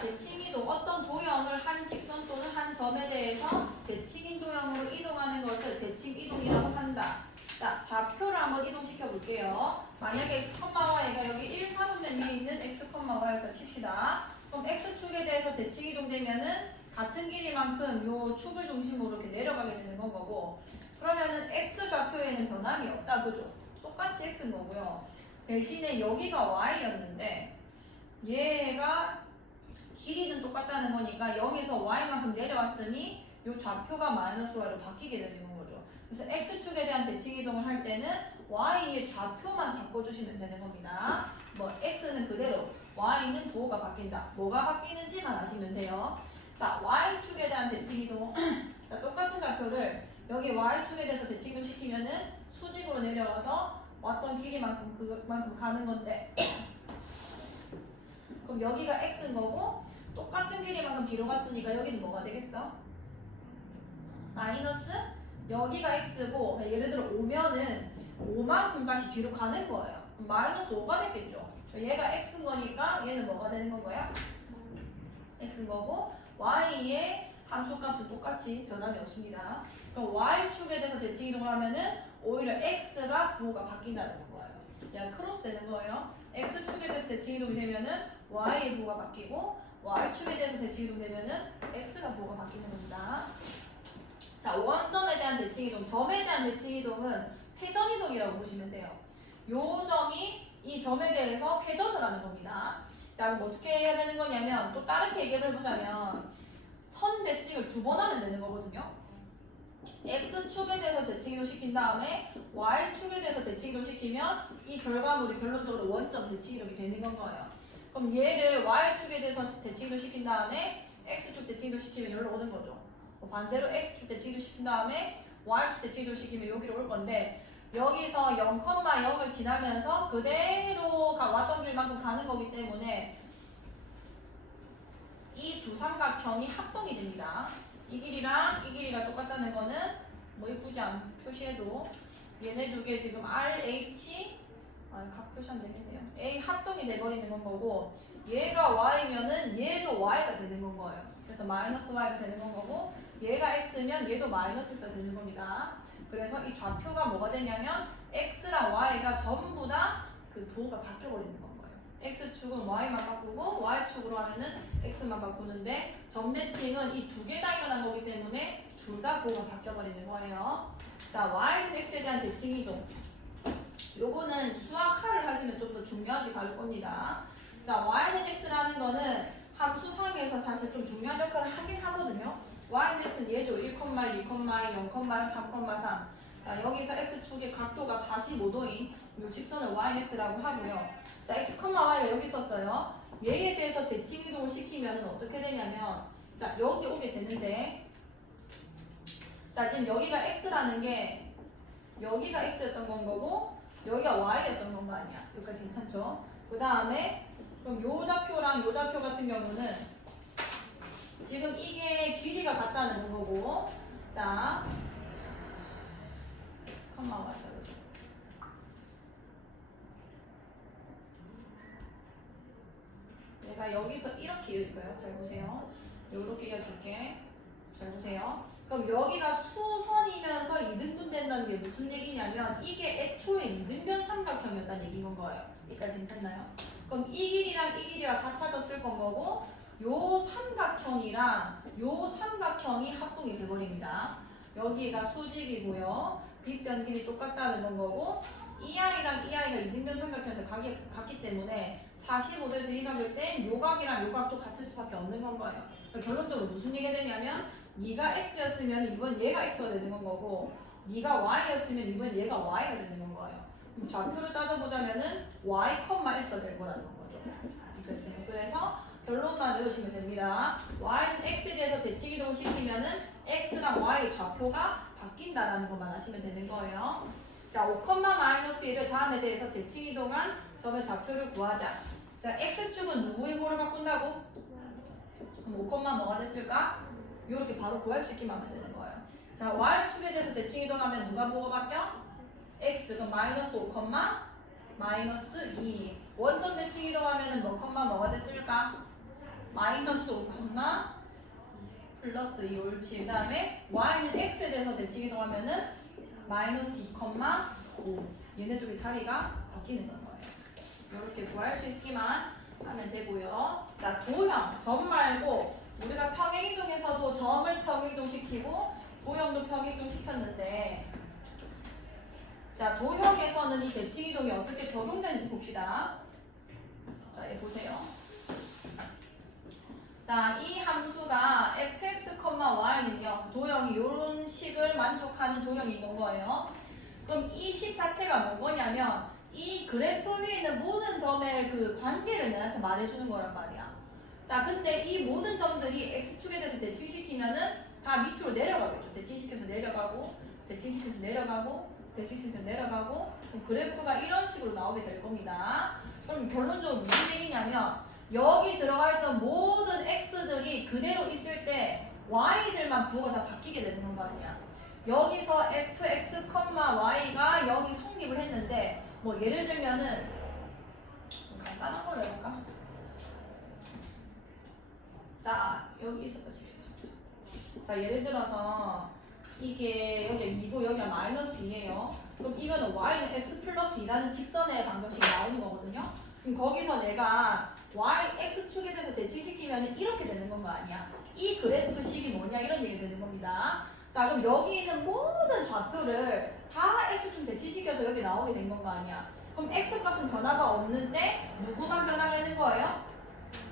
대칭이동 어떤 도형을 한 직선 또는 한 점에 대해서 대칭인 도형으로 이동하는 것을 대칭이동이라고 한다. 자, 좌표를 한번 이동시켜 볼게요. 만약에 x, y가 여기 1, 4분의 위에 있는 x, y가 칩시다. 그럼 x축에 대해서 대칭이동되면은 같은 길이만큼 요 축을 중심으로 이렇게 내려가게 되는 건 거고, 그러면은 x 좌표에는 변함이 없다, 그죠? 똑같이 x인 거고요. 대신에 여기가 y였는데 얘가 길이는 똑같다는 거니까 0에서 y만큼 내려왔으니 이 좌표가 마이너스 y로 바뀌게 되는 거죠. 그래서 x축에 대한 대칭이동을 할 때는 y의 좌표만 바꿔주시면 되는 겁니다. 뭐 x는 그대로, y는 부호가 바뀐다. 뭐가 바뀌는지만 아시면 돼요. 자, y축에 대한 대칭이동. 자, 똑같은 좌표를 여기 y축에 대해서 대칭이동 시키면은 수직으로 내려가서 왔던 길이만큼 그만큼 가는 건데 그럼 여기가 x인 거고 똑같은 길이만큼 뒤로 갔으니까 여기는 뭐가 되겠어? 마이너스 여기가 x고 예를 들어 5면은 5만큼 다시 뒤로 가는 거예요. 그럼 마이너스 5가 됐겠죠. 얘가 x인 거니까 얘는 뭐가 되는 건가요? x인 거고 y의 함수값은 똑같이 변함이 없습니다. 그럼 y축에 대해서 대칭이동을 하면은 오히려 x가 부호가 바뀐다는 거예요. 그냥 크로스 되는 거예요. x축에 대해서 대칭이동이 되면은 y의 부호가 바뀌고 y축에 대해서 대칭이동 되면은 x가 부호가 바뀌는 겁니다. 자, 원점에 대한 대칭이동, 점에 대한 대칭이동은 회전이동이라고 보시면 돼요. 요 점이 이 점에 대해서 회전을 하는 겁니다. 자, 그럼 어떻게 해야 되는 거냐면 또 다르게 얘기를 해보자면 선 대칭을 2번 하면 되는 거거든요. x축에 대해서 대칭이동 시킨 다음에 y축에 대해서 대칭이동 시키면 이 결과물이 결론적으로 원점 대칭이동이 되는 건 거예요. 그럼 얘를 y축에 대해서 대칭이동 시킨 다음에 x축 대칭이동 시키면 여기로 오는 거죠. 반대로 x축 대칭이동 시킨 다음에 y축 대칭이동 시키면 여기로 올 건데 여기서 0,0을 지나면서 그대로 왔던 길만큼 가는 거기 때문에 이 두 삼각형이 합동이 됩니다. 이 길이랑 똑같다는 거는 뭐 굳이 안 표시해도 얘네 두 개 지금 RH 각 표시 안 되겠네요. A 합동이 돼버리는 건 거고 얘가 y면은 얘도 y가 되는 건 거예요. 그래서 마이너스 y가 되는 건 거고 얘가 x면 얘도 마이너스 x가 되는 겁니다. 그래서 이 좌표가 뭐가 되냐면 x랑 y가 전부 다 그 부호가 바뀌어버리는 건 거예요. x축은 y만 바꾸고 y축으로 하면은 x만 바꾸는데 점대칭은 이 두 개가 일어난 거기 때문에 둘 다 부호가 바뀌어버리는 거예요. 자, y는 x에 대한 대칭이동. 요거는 수학화를 하시면 좀 더 중요하게 다룰 겁니다. 자, y는 x라는 거는 함수상에서 사실 좀 중요한 역할을 하긴 하거든요. y는 x는 얘죠. 1, 2, 0, 3, 3. 자, 여기서 x축의 각도가 45도인 이 직선을 y는 x라고 하고요. 자, x, y가 여기 있었어요. 얘에 대해서 대칭이동을 시키면 어떻게 되냐면 자, 여기 오게 되는데 자, 지금 여기가 x라는 게 여기가 x였던 건 거고 여기가 y였던 건 거 아니야. 여기까지 괜찮죠? 그 다음에 그럼 요 좌표랑 요 좌표 같은 경우는 지금 이게 길이가 같다는 건 거고 자 컴마 왔다 그죠? 내가 여기서 이렇게 이을까요? 잘 보세요. 요렇게 이어줄게. 잘 보세요. 그럼 여기가 수선이면서 이등분 된다는 게 무슨 얘기냐면 이게 애초에 이등변 삼각형이었다는 얘기인 건 거예요. 여기까지 괜찮나요? 그럼 이 길이랑 이 길이가 같아졌을 건 거고 요 삼각형이랑 요 삼각형이 합동이 돼버립니다. 여기가 수직이고요. 빗변 길이 똑같다는 건 거고 이 아이랑 이 아이가 이등변 삼각형에서 각이 같기 때문에 45도에서 이 각을 뺀 요 각이랑 요 각도 같을 수밖에 없는 건 거예요. 그러니까 결론적으로 무슨 얘기가 되냐면 네가 x였으면 이번 얘가 x가 되는 건 거고 네가 y였으면 이번 얘가 y가 되는 건 거예요. 그럼 좌표를 따져보자면은 y, x가 될 거라는 거죠. 그래서 결론만 외우시면 됩니다. y는 x에 대해서 대칭이동을 시키면은 x랑 y의 좌표가 바뀐다라는 것만 아시면 되는 거예요. 자, 5,-1을 다음에 대해서 대칭이동한 점의 좌표를 구하자. 자, x축은 누구의 부호를 바꾼다고? 그럼 5, 뭐가 됐을까? 이렇게 바로 구할 수 있게만 하면 되는 거예요. 자, y축에 대해서 대칭이동하면 누가 부호가 바뀌어? x, 그럼 마이너스 5, 마이너스 2. 원점 대칭이동하면 뭐, 뭐가 됐을까? 마이너스 5, 플러스 2 옳지. 그 다음에 y는 x에 대해서 대칭 이동하면은 마이너스 2, 5 얘네 둘의 자리가 바뀌는 거예요. 이렇게 구할 수 있기만 하면 되고요. 자, 도형, 점 말고 우리가 평행이동에서도 점을 평행이동시키고 도형도 평행이동시켰는데 자, 도형에서는 이 대칭이동이 어떻게 적용되는지 봅시다. 자, 얘 보세요. 자, 이 함수가 fx, y는요. 도형이 이런 식을 만족하는 도형이 있는 거예요. 그럼 이 식 자체가 뭔 거냐면 이 그래프 위에 있는 모든 점의 그 관계를 내한테 말해주는 거란 말이야. 자, 근데 이 모든 점들이 x축에 대해서 대칭시키면은 다 밑으로 내려가겠죠. 대칭시켜서 내려가고, 대칭시켜서 내려가고, 대칭시켜서 내려가고, 그럼 그래프가 이런 식으로 나오게 될 겁니다. 그럼 결론적으로 무슨 얘기냐면 여기 들어가 있던 모든 x들이 그대로 있을 때 y들만 부호가 다 바뀌게 되는 거 아니야. 여기서 fx, y가 여기 성립을 했는데 뭐 예를 들면은 간단한 걸로 해볼까? 자, 여기 있었다 지금. 자, 예를 들어서 이게 여기 2고 여기가 마이너스 2예요. 그럼 이거는 y는 x 플러스 2라는 직선의 방정식이 나오는 거거든요. 그럼 거기서 내가 y, x축에 대해서 대칭시키면 이렇게 되는 건 거 아니야. 이 그래프 식이 뭐냐 이런 얘기 되는 겁니다. 자, 그럼 여기 있는 모든 좌표를 다 x축 대칭시켜서 여기 나오게 된 건 거 아니야. 그럼 x값은 변화가 없는데 누구만 변화가 있는 거예요?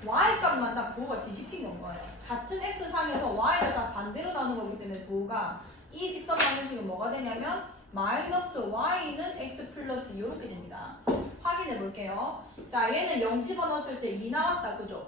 y값만 다 부호가 뒤집힌 건 거예요. 같은 x상에서 y가 다 반대로 나오는 거기 때문에 부호가 이 직선 방정식은 뭐가 되냐면 마이너스 y는 x 플러스 2 이렇게 됩니다. 확인해 볼게요. 자, 얘는 0 집어넣었을 때 2 나왔다. 그죠?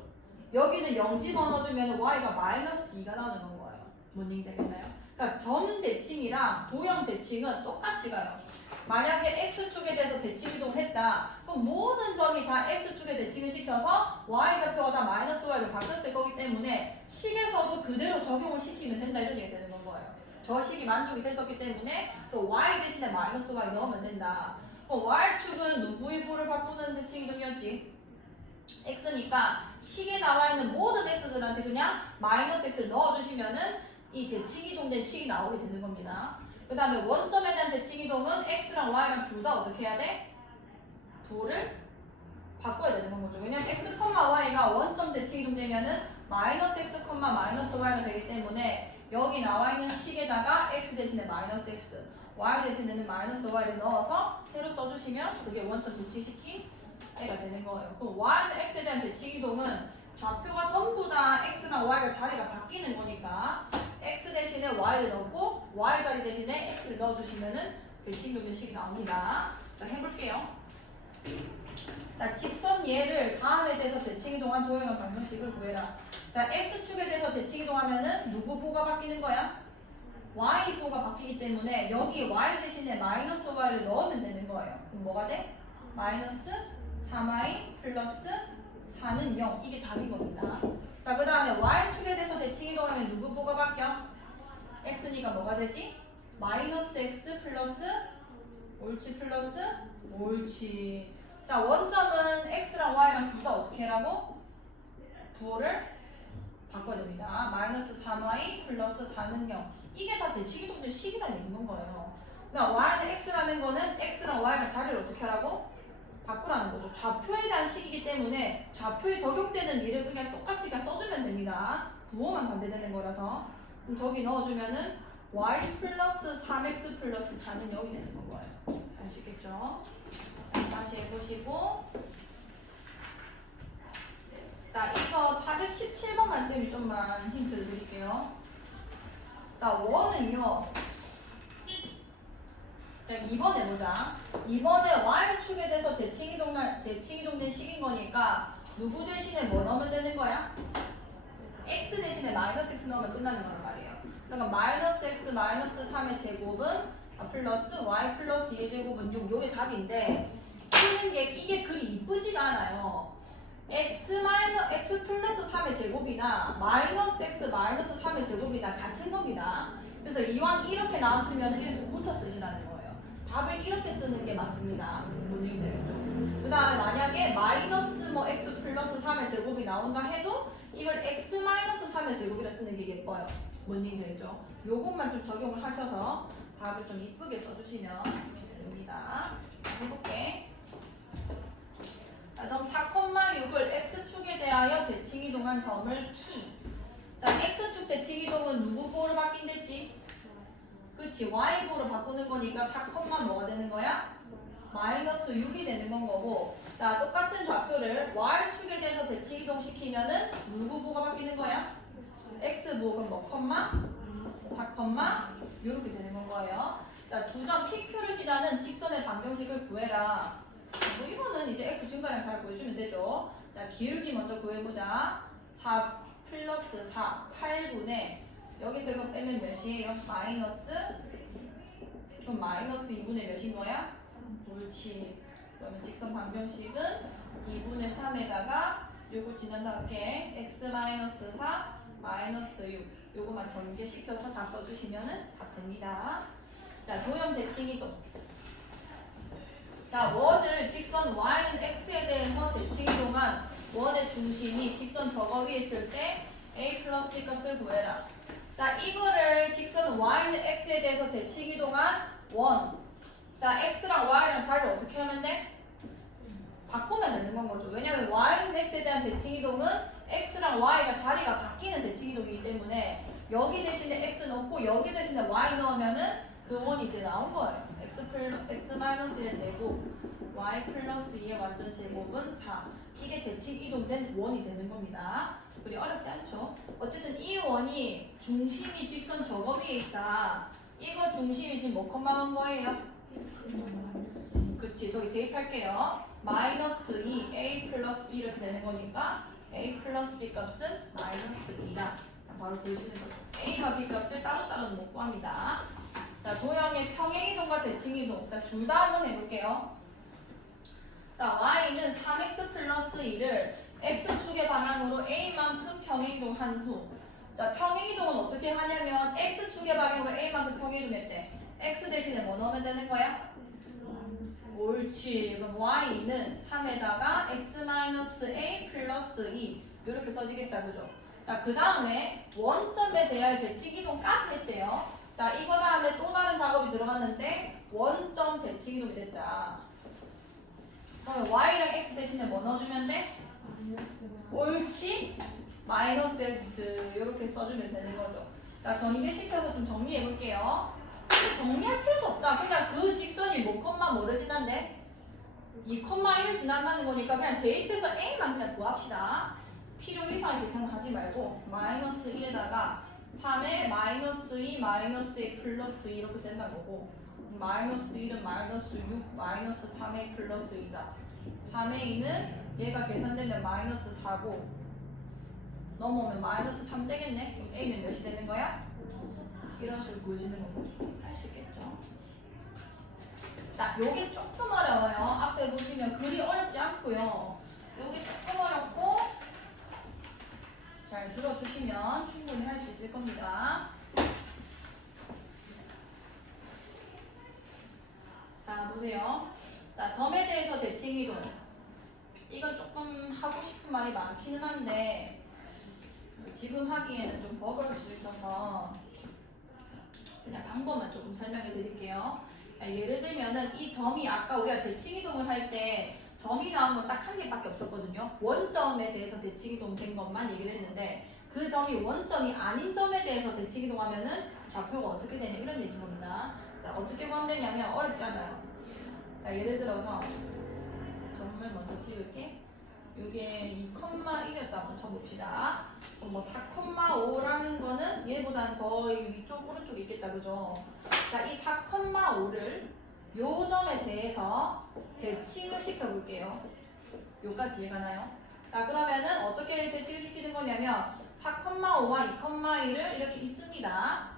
여기는 0 집어넣어주면 y가 마이너스 2가 나오는 건 거예요. 뭔 얘기인지 알겠나요? 그러니까 점 대칭이랑 도형 대칭은 똑같이 가요. 만약에 x축에 대해서 대칭 이동을 했다. 그럼 모든 점이 다 x축에 대칭을 시켜서 y좌표가 다 마이너스 y로 바뀌었을 거기 때문에 식에서도 그대로 적용을 시키면 된다 이런 얘기 되는 거예요. 저 식이 만족이 됐었기 때문에 저 y 대신에 마이너스 y 넣으면 된다. 그럼 y축은 누구의 부를 바꾸는 대칭 이동이었지? x니까 식에 나와 있는 모든 x들한테 그냥 마이너스 x를 넣어주시면은 이 대칭 이동된 식이 나오게 되는 겁니다. 그 다음에 원점에 대한 대칭 이동은 x랑 y랑 둘 다 어떻게 해야 돼? 부호를 바꿔야 되는 건 거죠. 왜냐면 x, y가 원점 대칭 이동되면은 마이너스 x, 마이너스 y가 되기 때문에 여기 나와 있는 식에다가 x 대신에 마이너스 x, y 대신에는 마이너스 y를 넣어서 새로 써주시면 그게 원점 대칭시킨 애가 되는 거예요. 그럼 y는 x에 대한 대칭 이동은 좌표가 전부 다 x랑 y가 자리가 바뀌는 거니까 x 대신에 y를 넣고 y 자리 대신에 x를 넣어주시면은 대칭 이동된 식이 나옵니다. 자, 해볼게요. 자, 직선 얘를 다음에 대해서 대칭 이동한 도형의 방정식을 구해라. 자, x축에 대해서 대칭 이동하면은 누구 부호가 바뀌는 거야? y 부호가 바뀌기 때문에 여기 y 대신에 마이너스 y를 넣으면 되는 거예요. 그럼 뭐가 돼? 마이너스 3y 플러스 4는 0. 이게 답인 겁니다. 자, 그 다음에 y축에 대해서 대칭 이동하면 누구 부호가 바뀌어? x니까 뭐가 되지? 마이너스 x 플러스 옳지 플러스 옳지. 자, 원점은 x랑 y랑 둘 다 어떻게 하라고? 부호를 바꿔야 됩니다. 마이너스 3y 플러스 4는 0. 이게 다 대칭 이동된 식이라는 얘기인 거예요. 그러니까 y는 x라는 거는 x랑 y랑 자리를 어떻게 하라고? 바꾸라는 거죠. 좌표에 대한 식이기 때문에 좌표에 적용되는 일을 그냥 똑같이 그냥 써주면 됩니다. 부호만 반대되는 거라서. 그럼 저기 넣어주면은 y 플러스 3x 플러스 4는 0이 되는 거예요. 아시겠죠? 다시 해보시고. 자, 이거 417번만 쌤이 좀만 힌트를 드릴게요. 자, 원은요. 자, 2번 해보자. 2번에 y축에 대해서 대칭 이동된 식인 거니까 누구 대신에 뭐 넣으면 되는 거야? x 대신에 마이너스 x 넣으면 끝나는 거란 말이에요. 그러니까 마이너스 x 마이너스 3의 제곱은 플러스 y 플러스 2의 제곱은 6. 요게 답인데 쓰는 게 이게 그리 이쁘지가 않아요. x 플러스 3의 제곱이나 마이너스 x 마이너스 3의 제곱이나 같은 겁니다. 그래서 이왕 이렇게 나왔으면 이렇게 붙여 쓰시라는 거예요. 답을 이렇게 쓰는 게 맞습니다. 뭔 얘기인지 알겠죠? 그 다음에 만약에 마이너스 뭐 x 플러스 3의 제곱이 나온다 해도 이걸 x 마이너스 3의 제곱이라 쓰는 게 예뻐요. 뭔지 되죠? 요것만 좀 적용을 하셔서 답을 좀 이쁘게 써주시면 됩니다. 해볼게. 자, 점 4,6을 x축에 대하여 대칭이동한 점을 T. 자, x축 대칭이동은 누구 보로 바뀐댔지? 그치, y보로 바꾸는 거니까 4, 뭐가 되는 거야? 마이너스 6이 되는 건 거고. 자, 똑같은 좌표를 y축에 대해서 대칭이동 시키면은 누구 보가 바뀌는 거야? x보. 그럼 뭐, 4, 이렇게 되는 건 거예요. 자, 두 점 PQ를 지나는 직선의 방정식을 구해라. 뭐 이거는 이제 x 증가량 잘 구해주면 되죠. 자, 기울기 먼저 구해보자. 4 플러스 4, 8분의 여기서 이거 빼면 몇이에요? 마이너스? 그럼 마이너스 2분의 몇인 거야? 옳지. 그러면 직선 방정식은 2분의 3에다가 요거 지난다 할게. x 마이너스 4, 마이너스 6. 요거만 전개시켜서 다 써주시면은 다 됩니다. 자, 도형 대칭이동. 자, 원을 직선 y는 x에 대해서 대칭이동한 원의 중심이 직선 저거 위에 있을 때 a 플러스 b 값을 구해라. 자, 이거를 직선 y는 x에 대해서 대칭이동한 원. 자, x랑 y랑 자리를 어떻게 하면 돼? 바꾸면 되는 건 거죠. 왜냐면 y는 x에 대한 대칭이동은 x랑 y가 자리가 바뀌는 대칭이동이기 때문에 여기 대신에 x 넣고 여기 대신에 y 넣으면은 그 원이 이제 나온 거예요. x 마이너스 1의 제곱, y 플러스 2의 완전 제곱은 4. 이게 대칭 이동된 원이 되는 겁니다. 그리 어렵지 않죠? 어쨌든 이 원이 중심이 직선 저거 위에 있다. 이거 중심이 지금 뭐 컴마한 거예요? 그치, 저기 대입할게요. 마이너스 2, a 플러스 b 이렇게 되는 거니까 a 플러스 b 값은 마이너스 2다. 바로 보시는 거죠. a와 b 값을 따로따로 못 구합니다. 자, 도형의 평행이동과 대칭이동. 자, 둘 다 한번 해볼게요. 자, y는 3x 플러스 2를 x축의 방향으로 a만큼 평행이동한 후. 자, 평행이동은 어떻게 하냐면 x축의 방향으로 a만큼 평행이동했대. x 대신에 뭐 넣으면 되는 거야? 옳지. 그럼 y는 3에다가 x-a 플러스 2 이렇게 써지겠다. 그죠? 자, 그 다음에 원점에 대하여 대칭이동까지 했대요. 자, 이거 다음에 또 다른 작업이 들어갔는데 원점 대칭이동이 됐다. 그러면 y랑 x 대신에 뭐 넣어주면 돼? 옳지? 마이너스 x 이렇게 써주면 되는 거죠. 자, 전개시켜서 좀 정리해 볼게요. 정리할 필요도 없다. 그냥 그 직선이 뭐 컴마 뭐를 지난데? 2,1을 지난다는 거니까 그냥 대입해서 a만 그냥 구합시다. 필요 이상의 계산을 하지 말고 마이너스 1에다가 3에 마이너스 2, 마이너스 2 플러스 2 이렇게 된다는 거고 마이너스 1은 마이너스 6, 마이너스 3a 플러스 2다. 3a는 얘가 계산되면 마이너스 4고 넘어오면 마이너스 3 되겠네? 그럼 a는 몇이 되는 거야? 이런 식으로 보여지는 거고 할 수 있겠죠? 자, 요게 조금 어려워요. 앞에 보시면 글이 어렵지 않고요. 요게 조금 어렵고 잘 들어주시면 충분히 할 수 있을 겁니다. 자, 보세요. 자, 점에 대해서 대칭이동. 이건 조금 하고 싶은 말이 많기는 한데 지금 하기에는 좀 버거울 수 있어서 그냥 방법만 조금 설명해 드릴게요. 예를 들면은 이 점이 아까 우리가 대칭이동을 할 때 점이 나온 건 딱 한 개밖에 없었거든요. 원점에 대해서 대칭이동 된 것만 얘기를 했는데 그 점이 원점이 아닌 점에 대해서 대칭이동하면은 좌표가 어떻게 되냐 이런 얘기인 겁니다. 자, 어떻게 구하면 되냐면 어렵지 않아요. 자, 예를 들어서 점을 먼저 지울게. 이게 2,1이었다 한번 쳐봅시다. 뭐 4,5라는 거는 얘보다는 더 위쪽 오른쪽에 있겠다, 그죠? 자, 이 4,5를 요 점에 대해서 대칭을 시켜볼게요. 요까지 이해가나요? 자, 그러면은 어떻게 대칭을 시키는 거냐면 4,5와 2,1을 이렇게 있습니다.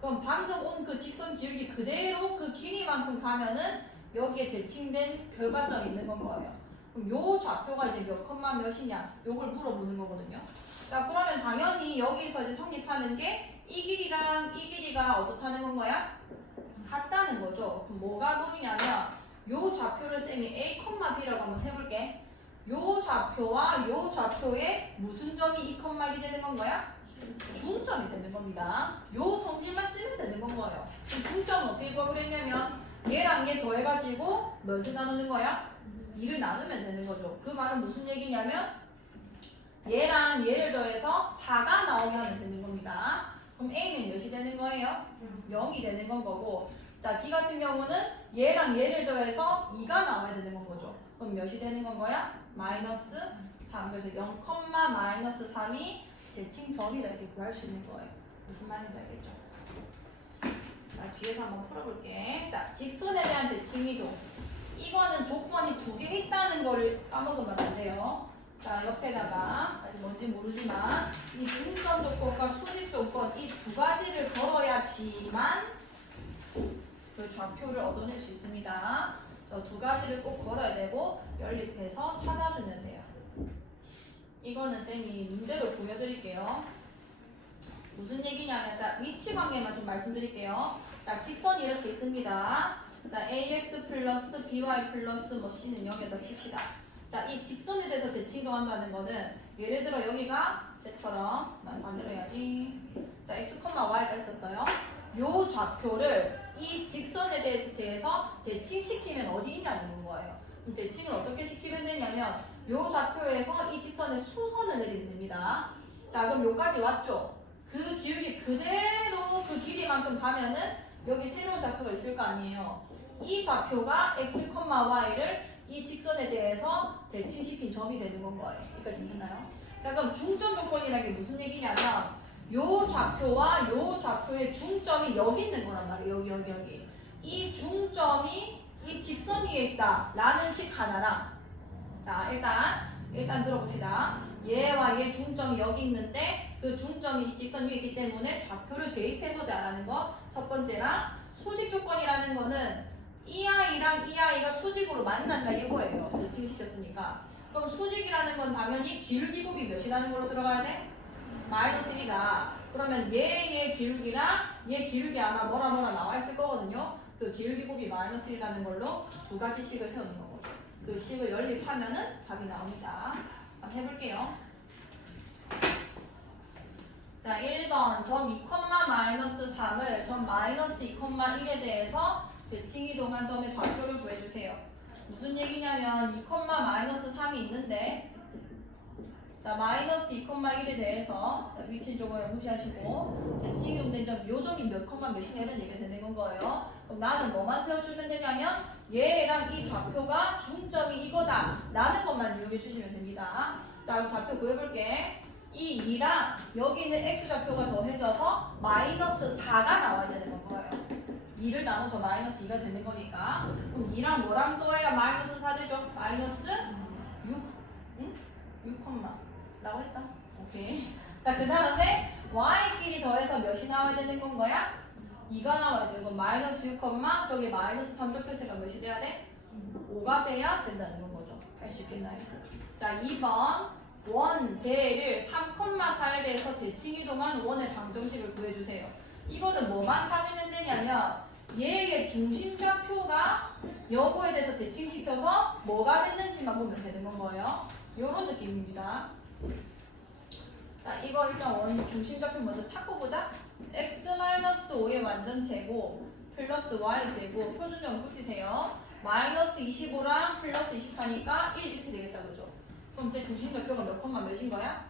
그럼 방금 온 그 직선 기울기 그대로 그 길이만큼 가면은 여기에 대칭된 결과점이 있는 건 거예요. 그럼 요 좌표가 이제 몇 컴마 몇이냐 요걸 물어보는 거거든요. 자, 그러면 당연히 여기서 이제 성립하는 게 이 길이랑 이 길이가 어떻다는 건 거야? 같다는 거죠. 그럼 뭐가 보이냐면 요 좌표를 쌤이 A, B라고 한번 해볼게. 요 좌표와 요 좌표에 무슨 점이 2, 2 되는 건 거야? 중점이 되는 겁니다. 요 성질만 쓰면 되는 건 거예요. 지금 중점은 어떻게 구하고 그랬냐면 얘랑 얘 더해가지고 몇을 나누는 거야? 2를 나누면 되는 거죠. 그 말은 무슨 얘기냐면 얘랑 얘를 더해서 4가 나오게 하면 되는 겁니다. 그럼 A는 몇이 되는 거예요? 0이 되는 건 거고, 자 B 같은 경우는 얘랑 얘를 더해서 2가 나와야 되는 건 거죠. 그럼 몇이 되는 건 거야? 마이너스 3. 그래서 0, 마이너스 3이 대칭점이다 이렇게 구할 수 있는 거예요. 무슨 말인지 알겠죠? 자 뒤에서 한번 풀어볼게. 자 직선에 대한 대칭이동. 이거는 조건이 2개 있다는 거를 까먹으면 안 돼요. 자 옆에다가 아직 뭔지 모르지만 이 중점 조건과 수직 조건 이 두 가지를 걸어야지만 그 좌표를 얻어낼 수 있습니다. 저 두 가지를 꼭 걸어야 되고 연립해서 찾아주면 돼요. 이거는 쌤이 문제로 보여드릴게요. 무슨 얘기냐면 자 위치 관계만 좀 말씀드릴게요. 자 직선이 이렇게 있습니다. 자 ax 플러스 by 플러스 뭐 c는 0에다 칩시다. 자 이 직선에 대해서 대칭동한다는 거는 예를 들어 여기가 쟤처럼 난 반대로 해야지. 자 x, y가 있었어요. 요 좌표를 이 직선에 대해서 대칭시키면 어디 있냐는 거예요. 그럼 대칭을 어떻게 시키면 되냐면 요 좌표에서 이 직선에 수선을 내리면 됩니다. 자 그럼 요까지 왔죠? 그 기울기 그대로 그 길이만큼 가면은 여기 새로운 좌표가 있을 거 아니에요. 이 좌표가 x, y를 이 직선에 대해서 대칭시킨 점이 되는 건 거예요. 여기까지 이해나요? 자 그럼 중점 조건이라는 게 무슨 얘기냐면 요 좌표와 요 좌표의 중점이 여기 있는 거란 말이에요. 여기. 이 중점이 이 직선 위에 있다 라는 식 하나랑 자 일단 들어봅시다. 얘와 얘 중점이 여기 있는데 그 중점이 이 직선 위에 있기 때문에 좌표를 대입해보자 라는 거 첫 번째랑 수직 조건이라는 거는 이 아이랑 이 아이가 수직으로 만난다 이거예요. 대칭시켰으니까. 그럼 수직이라는 건 당연히 기울기 곱이 몇이라는 걸로 들어가야 돼? 마이너스 1이다. 그러면 얘의 기울기랑 얘 기울기 아마 뭐라 나와 있을 거거든요. 그 기울기 곱이 마이너스 1이라는 걸로 두 가지 식을 세우는 거죠. 그 식을 연립하면은 답이 나옵니다. 한번 해볼게요. 자 1번 점 2, 마이너스 3을 점 마이너스 2, 1에 대해서 대칭이동한 점의 좌표를 구해주세요. 무슨 얘기냐면 2, 마이너스 3이 있는데 자 마이너스 2, 1에 대해서 자, 위치 조금을 무시하시고 대칭이동된 점 요점이 몇 몇이냐 이런 얘기가 되는 건 거예요. 그럼 나는 뭐만 세워주면 되냐면 얘랑 이 좌표가 중점이 이거다 라는 것만 이용해 주시면 됩니다. 자 그럼 좌표 구해볼게. 이 2랑 여기 있는 x좌표가 더해져서 마이너스 4가 나와야 되는 건 거예요. 2를 나눠서 마이너스 2가 되는 거니까 그럼 2랑 뭐랑 더해야 마이너스 4 되죠? 마이너스 6 응? 6, 라고 했어? 오케이. 자 그 다음에 y끼리 더해서 몇이 나와야 되는 건 거야? 2가 나와야 돼요. 그럼 마이너스 6, 저기 마이너스 3 곱했으니까 몇이 돼야 돼? 5가 돼야 된다는 건 거죠. 할 수 있겠나요? 자 2번 원, 제를 3, 4에 대해서 대칭이동한 원의 방정식을 구해주세요. 이거는 뭐만 찾으면 되냐면 얘의 중심좌표가 여거에 대해서 대칭시켜서 뭐가 됐는지만 보면 되는 건 거예요. 요런 느낌입니다. 자 이거 일단 원 중심좌표 먼저 찾고 보자. x-5의 완전제곱 플러스 y제곱 표준점 붙이세요. 마이너스 25랑 플러스 24니까 1 이렇게 되겠다 그죠? 그럼 제 중심좌표가 몇 몇인 거야?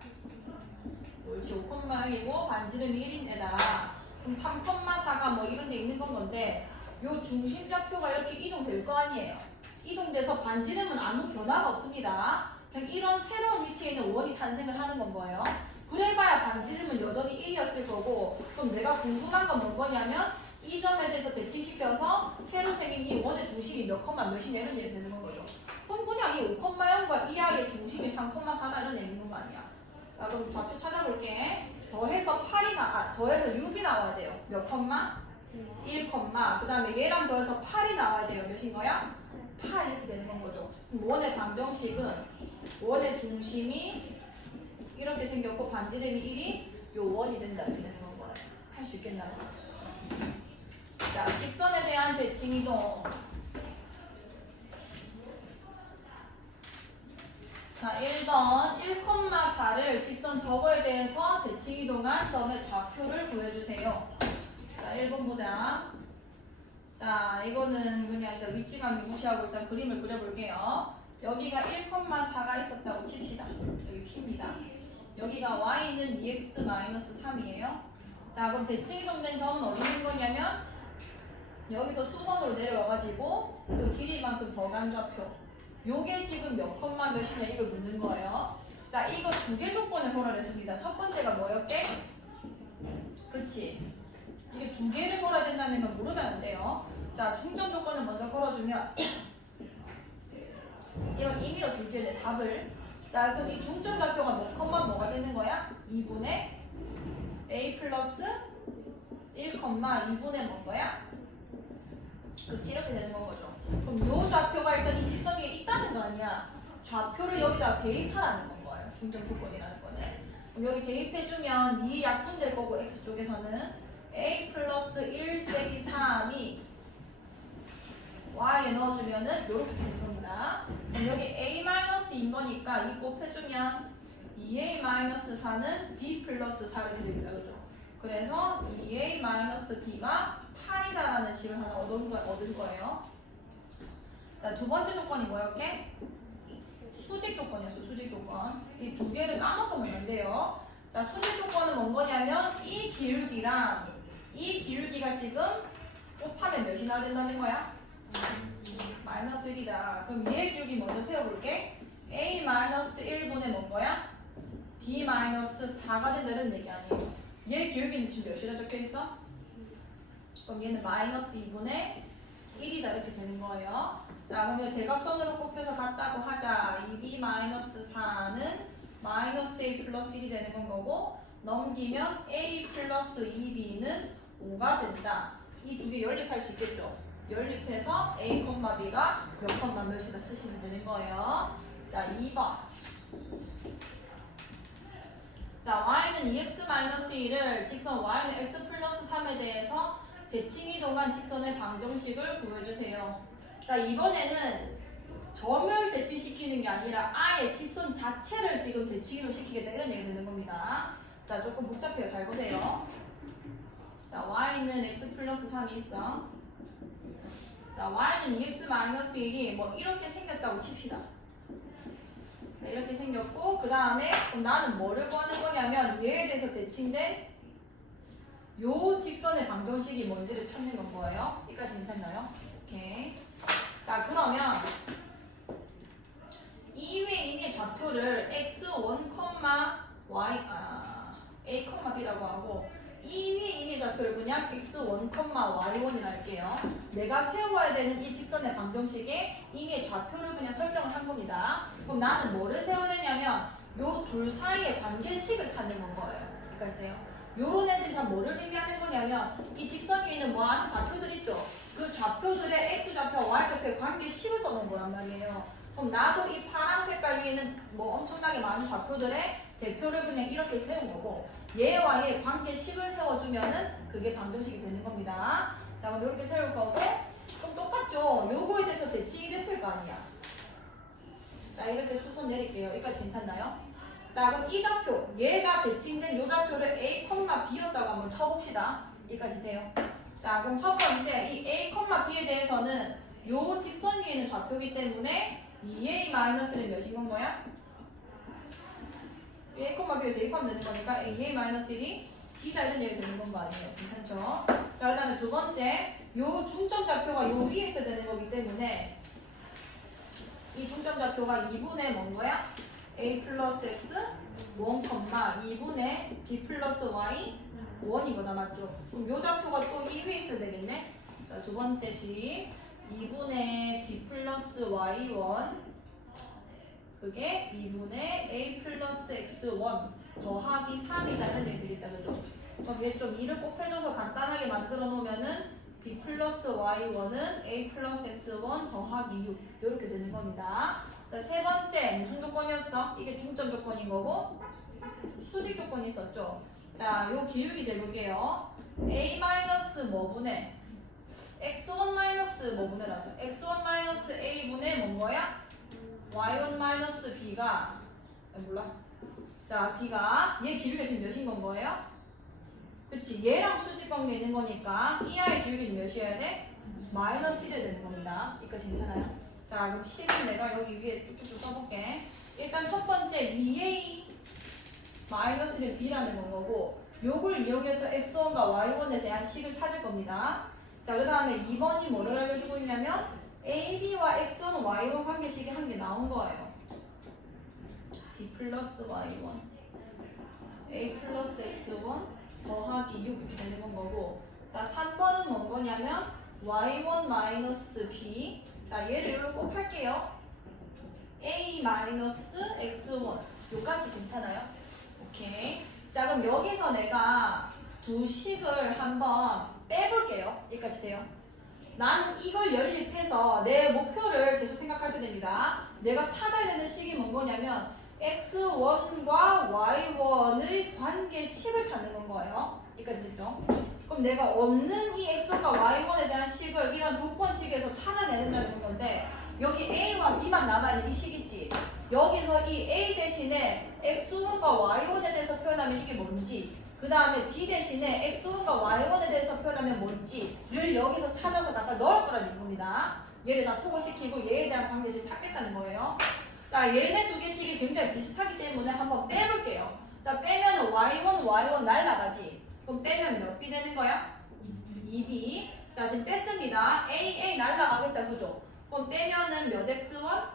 옳지 5,1이고 반지름이 1인 애다. 그럼 3,4가 뭐 이런 데 있는 건 건데 요 중심좌표가 이렇게 이동될 거 아니에요. 이동돼서 반지름은 아무 변화가 없습니다. 그냥 이런 새로운 위치에 있는 원이 탄생을 하는 건 거예요. 그래봐야 반지름은 여전히 1이었을 거고 그럼 내가 궁금한 건 뭔 거냐면 이 점에 대해서 대칭시켜서 새로 생긴 이 원의 중심이 몇 몇이냐 이런 얘기 되는 건 거죠. 그럼 그냥 이 5,0과 이 아이의 중심이 3,4나 이런 얘기인 거 아니야. 자 그럼 좌표 찾아볼게. 더해서 6이 나와야 돼요. 몇 1, 그 다음에 얘랑 더해서 8이 나와야 돼요. 몇인 거야? 8 이렇게 되는 건 거죠. 그럼 원의 방정식은 원의 중심이 이렇게 생겼고 반지름이 1이 요 원이 된다 이렇게 되는 건 거예요. 할 수 있겠나요? 자, 직선에 대한 대칭이동. 자, 1번 1,4를 직선 저거에 대해서 대칭 이동한 점의 좌표를 구해주세요. 자, 1번 보자. 자, 이거는 그냥 일단 위치관계 무시하고 일단 그림을 그려볼게요. 여기가 1,4가 있었다고 칩시다. 여기 P입니다. 여기가 Y는 2x-3이에요. 자, 그럼 대칭 이동된 점은 어디 있는 거냐면 여기서 수선으로 내려와가지고 그 길이만큼 더 간 좌표. 요게 지금 몇 컴마 몇이냐 이걸 묻는 거예요. 자, 이거 두 개 조건을 걸어냈습니다. 첫 번째가 뭐였게? 그치? 이게 두 개를 걸어야 된다는 걸 모르면 안 돼요. 자, 중점 조건을 먼저 걸어주면 이건 임의로 줄게요, 내 답을. 자, 그럼 이 중점 좌표가 몇 컴마 뭐가 되는 거야? 2분의 a 플러스 1, 2분의 뭔 거야? 그치, 이렇게 되는 건 거죠. 그럼 요 좌표가 일단 이 직선 위에 있다는 거 아니야. 좌표를 여기다 대입하라는 건 거예요. 중점 조건이라는 거는. 그럼 여기 대입해주면 이 약분될 거고 x쪽에서는 a 플러스 1 빼기 3이 y에 넣어주면은 이렇게 되는 겁니다. 그럼 여기 a-인 거니까 이 곱해주면 2a-4는 b 플러스 4를 됩니다. 그죠? 그래서 2a-b가 8이다라는 식을 하나 얻은 거예요. 자, 두 번째 조건이 뭐였게? 수직 조건이었어, 수직 조건. 이 두 개를 까먹으면 안 돼요. 자, 수직 조건은 뭔 거냐면 이 기울기랑 이 기울기가 지금 곱하면 몇이 나야 된다는 거야? 마이너스 1이다. 그럼 얘 기울기 먼저 세워볼게. a-1분의 뭔 거야? b-4가 된다는 얘기 아니에요. 얘 기울기는 지금 몇이라 적혀있어? 그럼 얘는 마이너스 2분의 1이다 이렇게 되는 거예요. 자, 그러면 대각선으로 곱해서 같다고 하자. 2b-4는 마이너스 a 플러스 1이 되는 건 거고 넘기면 a 플러스 2b는 5가 된다. 이 두 개 연립할 수 있겠죠? 연립해서 a, b가 몇 컴마 몇이다 쓰시면 되는 거예요. 자, 2번. 자, y는 2x-1을 직선 y는 x 플러스 3에 대해서 대칭 이동한 직선의 방정식을 구해주세요. 자, 이번에는 점을 대칭시키는 게 아니라 아예 직선 자체를 지금 대칭 이동시키겠다 이런 얘기 되는 겁니다. 자, 조금 복잡해요. 잘 보세요. 자, y는 x 플러스 3이 있어. 자, y는 2x-1이 뭐 이렇게 생겼다고 칩시다. 자, 이렇게 생겼고 그 다음에 그럼 나는 뭐를 구하는 거냐면 얘에 대해서 대칭된 요 직선의 방정식이 뭔지를 찾는 건 거예요. 여기까지 괜찮나요? 오케이. 자, 그러면 이 위에 이미 좌표를 x1, y, a, b라고 하고 이 위에 이미 좌표를 그냥 x1, y1이라 할게요. 내가 세워야 되는 이 직선의 방정식에 이미 좌표를 그냥 설정을 한 겁니다. 그럼 나는 뭐를 세워야 되냐면 요 둘 사이의 관계식을 찾는 건 거예요. 여기까지 돼요. 요런 애들이 다 뭐를 의미하는 거냐면 이 직선 위에 있는 많은 좌표들 있죠? 그 좌표들의 x좌표, y좌표의 관계식을 써놓은 거란 말이에요. 그럼 나도 이 파란 색깔 위에는 뭐 엄청나게 많은 좌표들의 대표를 그냥 이렇게 세운 거고 얘와 얘의 관계식을 세워주면은 그게 방정식이 되는 겁니다. 자, 그럼 이렇게 세울 거고 좀 똑같죠? 요거에 대해서 대칭이 됐을 거 아니야. 자, 이렇게 수선 내릴게요. 여기까지 괜찮나요? 자, 그럼 이 좌표, 얘가 대칭된 요 좌표를 a, b였다고 한번 쳐봅시다. 여기까지 돼요. 자, 그럼 첫 번째 이 a, b에 대해서는 요 직선 위에 있는 좌표이기 때문에 2a-는 몇인 건 거야? a, b에 대입하면 되는 거니까 a-1이 b자 이런 얘기 되는 건 거 아니에요. 괜찮죠? 자, 그 다음에 두 번째 요 중점 좌표가 요 위에 있어야 되는 거기 때문에 이 중점 좌표가 2분의 뭔 거야? a 플러스 x 1, 2분의 b 플러스 y 1이거나 맞죠? 그럼 요 좌표가 또 이 위에 있어야 되겠네? 자, 두 번째 식 2분의 b 플러스 y 1 그게 2분의 a 플러스 x 1 더하기 3이다 이런 얘기 되겠다. 그죠? 그럼 얘 좀 2를 곱해줘서 간단하게 만들어 놓으면은 b 플러스 y 1은 a 플러스 x 1 더하기 6 이렇게 되는 겁니다. 자, 세 번째 무슨 조건이었어? 이게 중점 조건인 거고 수직 조건이 있었죠. 자, 요 기울기 재볼게요. a 마이너스 뭐분의 x1 마이너스 뭐분의 라죠? x1 마이너스 a분의 뭔 거야? y1 마이너스 b가 몰라. 자, b가 얘 기울기가 지금 몇인 건 거예요? 그치, 얘랑 수직관계 있는 거니까 이 아이 기울기는 몇이어야 돼? 마이너스 1이 되는 겁니다. 여기까지 괜찮아요? 자, 그럼 식은 내가 여기 위에 쭉쭉 써볼게. 일단 첫 번째 2a 마이너스 1은 b라는 건 거고, 요걸 이용해서 x1과 y1에 대한 식을 찾을 겁니다. 자, 그 다음에 2번이 뭐를 알려주고 있냐면 ab와 x1, y1 관계식이 한 개 나온 거예요. b 플러스 y1 a 플러스 x1 더하기 6 이렇게 되는 건 거고, 자 3번은 뭔 거냐면 y1 마이너스 b, 자 얘를 이걸로 꼭 할게요. a 마이너스 x1 요까지 괜찮아요? 오케이. 자 그럼 여기서 내가 두 식을 한번 빼볼게요. 여기까지 돼요? 나는 이걸 연립해서 내 목표를 계속 생각하셔야 됩니다. 내가 찾아야 되는 식이 뭔 거냐면 x1과 y1의 관계식을 찾는 건 거예요. 여기까지 됐죠? 그럼 내가 없는 이 x과 y1에 대한 식을 이런 조건식에서 찾아내는다는 건데, 여기 a와 b만 남아있는 이 식 있지? 여기서 이 a 대신에 x1과 y1에 대해서 표현하면 이게 뭔지, 그 다음에 b 대신에 x1과 y1에 대해서 표현하면 뭔지를 여기서 찾아서 갖다 넣을 거라는 겁니다. 얘를 다 소거시키고 얘에 대한 관계식 찾겠다는 거예요. 자, 얘네 두 개씩이 굉장히 비슷하기 때문에 한번 빼볼게요. 자, 빼면 y1 날라가지. 그럼 빼면 몇 b 되는 거야? 2b. 자, 지금 뺐습니다. a 날라가겠다, 그죠? 그럼 빼면은 몇 x1?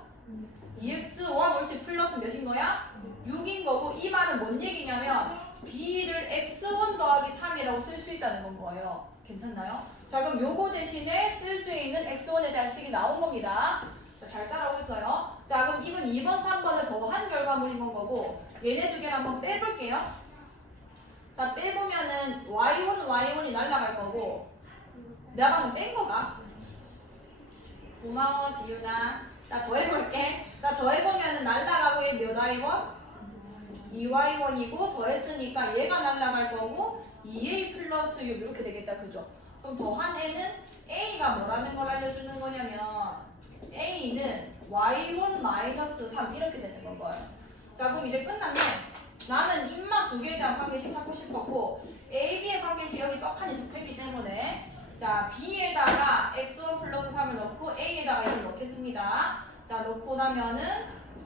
2x1 옳지, 플러스 몇인 거야? 6인 거고, 이 말은 뭔 얘기냐면 b를 x1 더하기 3이라고 쓸 수 있다는 건 거예요. 괜찮나요? 자, 그럼 요거 대신에 쓸 수 있는 x1에 대한 식이 나온 겁니다. 자, 잘 따라오고 있어요. 자, 그럼 이건 2번, 3번을 더한 결과물인 건 거고, 얘네 두 개를 한번 빼볼게요. 자, 빼보면은 y1이 날라갈 거고, 내가 방금 뺀 거가? 고마워, 지윤아. 자, 더해볼게. 자, 더해보면은 날라가고 얘 몇 y1? 2y1이고, 더했으니까 얘가 날라갈 거고, 2a 플러스 6 이렇게 되겠다, 그죠? 그럼 더한 애는 a가 뭐라는 걸 알려주는 거냐면, a는 y1 마이너스 3 이렇게 되는 건 거예요. 자, 그럼 이제 끝났네. 나는 입마 두 개에 대한 관계식 찾고 싶었고, a, b의 관계식 여기 떡하니 적혀있기 때문에, 자, b에다가 x1 플러스 3을 넣고 a에다가 이걸 넣겠습니다. 자, 넣고 나면은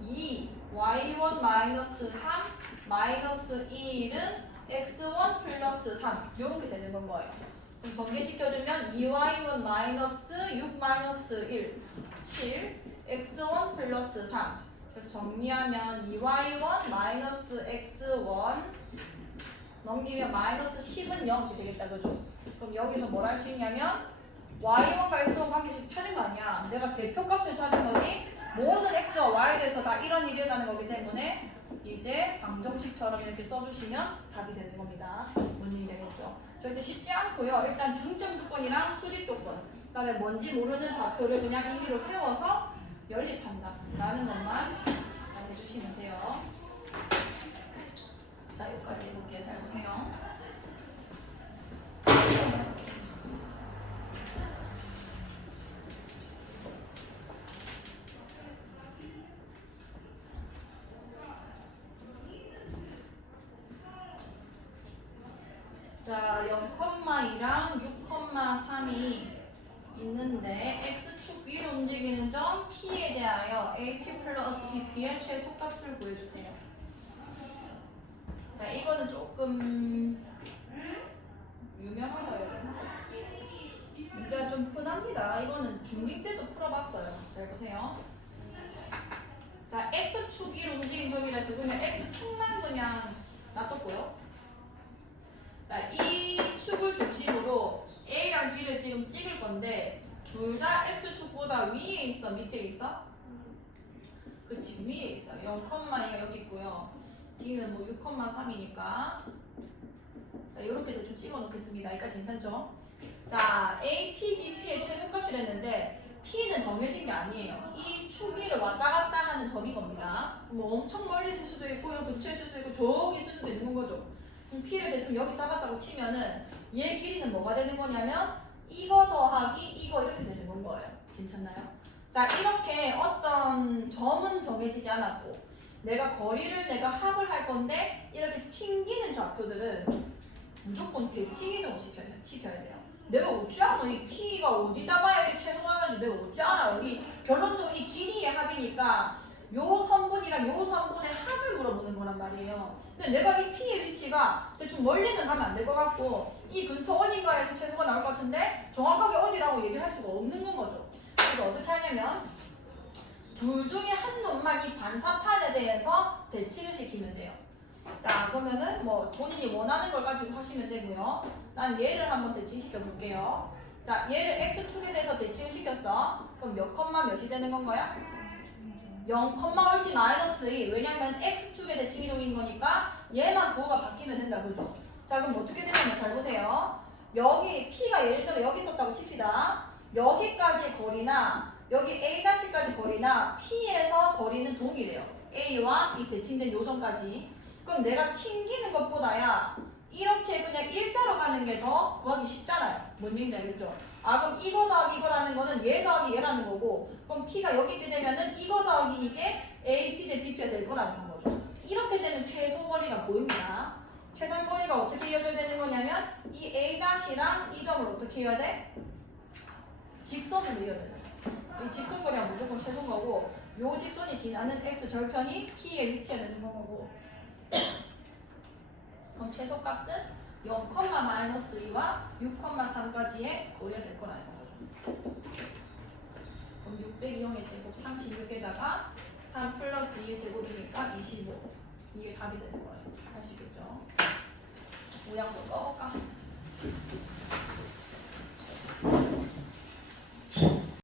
2 y1 마이너스 3 마이너스 1은 x1 플러스 3 이렇게 되는 건 거예요. 그럼 전개시켜주면 2y1 마이너스 6 마이너스 1 7 x1 플러스 3. 그래서 정리하면 2y1 마이너스 x1 넘기면 마이너스 10은 0 이렇게 되겠다, 그죠? 그럼 여기서 뭘 할 수 있냐면 y1과 x1 관계식 찾은 거 아니야. 내가 대표값을 찾은 거니 모든 x와 y에 대해서 다 이런 일이 일어나는 거기 때문에 이제 방정식처럼 이렇게 써주시면 답이 되는 겁니다. 문제이 되겠죠. 절대 쉽지 않고요. 일단 중점 조건이랑 수직 조건, 그 다음에 뭔지 모르는 좌표를 그냥 임의로 세워서 연립한다 라는 것만 잘 해주시면 돼요. 자, 여기까지 해볼게요. 잘 보세요. 자, 0,2랑 6,3이 있는데 x축 위로 움직이는 점 p에 대하여 ap 플러스 bp의 최소값을 구해주세요. 자, 이거는 조금 유명하다 해야 되나? 문제가 좀 흔합니다. 이거는 중2 때도 풀어봤어요. 잘 보세요. 자, x축 위로 움직이는 점이라 해서 그냥 x축만 그냥 놔뒀고요. 자, 이 축을 중심으로 A랑 B를 지금 찍을 건데 둘 다 X축보다 위에 있어? 밑에 있어? 그치, 위에 있어. 0,2가 여기 있고요. D는 뭐 6,3이니까. 자, 이렇게 대충 찍어 놓겠습니다. 여기까지 괜찮죠? 자, A, P, B, P의 최소값을 했는데 P는 정해진 게 아니에요. 이 축 위를 왔다 갔다 하는 점인 겁니다. 뭐 엄청 멀리 있을 수도 있고 여기 근처에 있을 수도 있고 저기 있을 수도 있는 거죠. P를 대충 여기 잡았다고 치면은 얘 길이는 뭐가 되는 거냐면 이거 더하기 이거 이렇게 되는 건 거예요. 괜찮나요? 자, 이렇게 어떤 점은 정해지지 않았고 내가 거리를 내가 합을 할 건데 이렇게 튕기는 좌표들은 무조건 대칭 이동을 시켜야 돼요. 내가 어찌 알아? 이 P가 어디 잡아야 이게 최소한인지 내가 어찌 알아? 여기 결론적으로 이 길이의 합이니까 요 선분이랑 요 선분의 합을 물어보는 거란 말이에요. 근데 내가 이 P의 위치가 대충 멀리는 가면 안 될 것 같고 이 근처 어딘가에서 최소가 나올 것 같은데 정확하게 어디라고 얘기를 할 수가 없는 건 거죠. 그래서 어떻게 하냐면 둘 중에 한 놈만 이 반사판에 대해서 대칭을 시키면 돼요. 자, 그러면은 뭐 본인이 원하는 걸 가지고 하시면 되고요. 난 얘를 한번 대칭시켜 볼게요. 자, 얘를 x축에 대해서 대칭을 시켰어. 그럼 몇 컴마 몇이 되는 건 거야? 0, 옳지 마이너스 2. 왜냐면 x축에 대칭 이동인 거니까 얘만 부호가 바뀌면 된다. 그죠? 자, 그럼 어떻게 되냐면 잘 보세요. 여기 P가 예를 들어 여기 있었다고 칩시다. 여기까지 거리나 여기 A-까지 거리나 P에서 거리는 동일해요. A와 이 대칭된 요점까지. 그럼 내가 튕기는 것보다야 이렇게 그냥 일자로 가는 게 더 구하기 쉽잖아요. 뭔 얘기인지 알겠죠? 아, 그럼 이거 더하기 이거라는 거는 얘 더하기 얘라는 거고, 그럼 P가 여기 있게 되면은 이거 더하기 이게 A, P 대 B가 될 거라는 거죠. 이렇게 되면 최소 거리가 보입니다. 최단 거리가 어떻게 이어져야 되는 거냐면 이 A-랑 이 점을 어떻게 해야 돼? 직선으로 이어져야 돼. 이 직선 거리가 무조건 최소인 거고, 요 직선이 지나는 X 절편이 P에 위치해야 되는 거고, 그럼 최소값은 0,-2와 6,3까지의 거리가 될 거라는 거죠. 그럼 602의 제곱 36에다가 3 플러스 2의 제곱이니까 25. 이게 답이 되는 거예요. 아시겠죠? 모양도 써볼까?